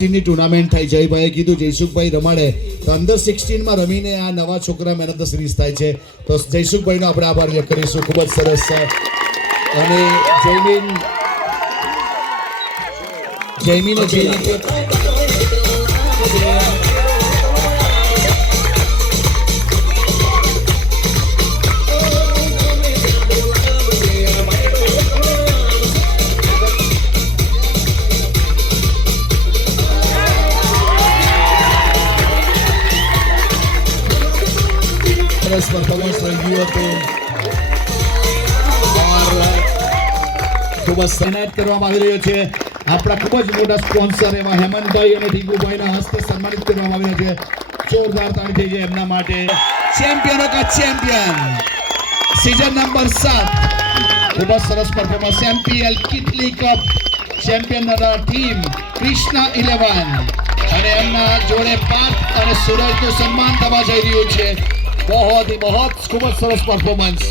ની ટુર્નામેન્ટ થઈ જયભાઈએ કીધું જયસુખભાઈ રમાડે તો અંડર 16 માં રમીને આ નવા છોકરા મેન ઓફ ધ સિરીઝ થાય છે તો જયસુખભાઈનો આપણે આભાર વ્યક્ત કરીશું ખૂબ જ સરસ છે અને જયમીને જે રીતે સરસ પરફોર્મન્સ થઈ ગયું હતું ખૂબ જ સન્માનિત કરવામાં આવી રહ્યો છે આપણા ખૂબ જ મોટા સ્પોન્સર એવા હેમંતભાઈ અને ટીકુભાઈના હસ્તે સન્માનિત કરવામાં આવી રહ્યો છે જોરદાર તાળી થઈ છે એમના માટે ચેમ્પિયનો કા ચેમ્પિયન सीजन नंबर 7 ખૂબ જ સરસ performance MPL Kitli cup champion team Krishna 11 અને એમના જોડે પાર્થ અને સુરજનું સન્માન થવા જઈ રહ્યું છે बहुत ही बहुत खूब सरस परफॉर्मेंस।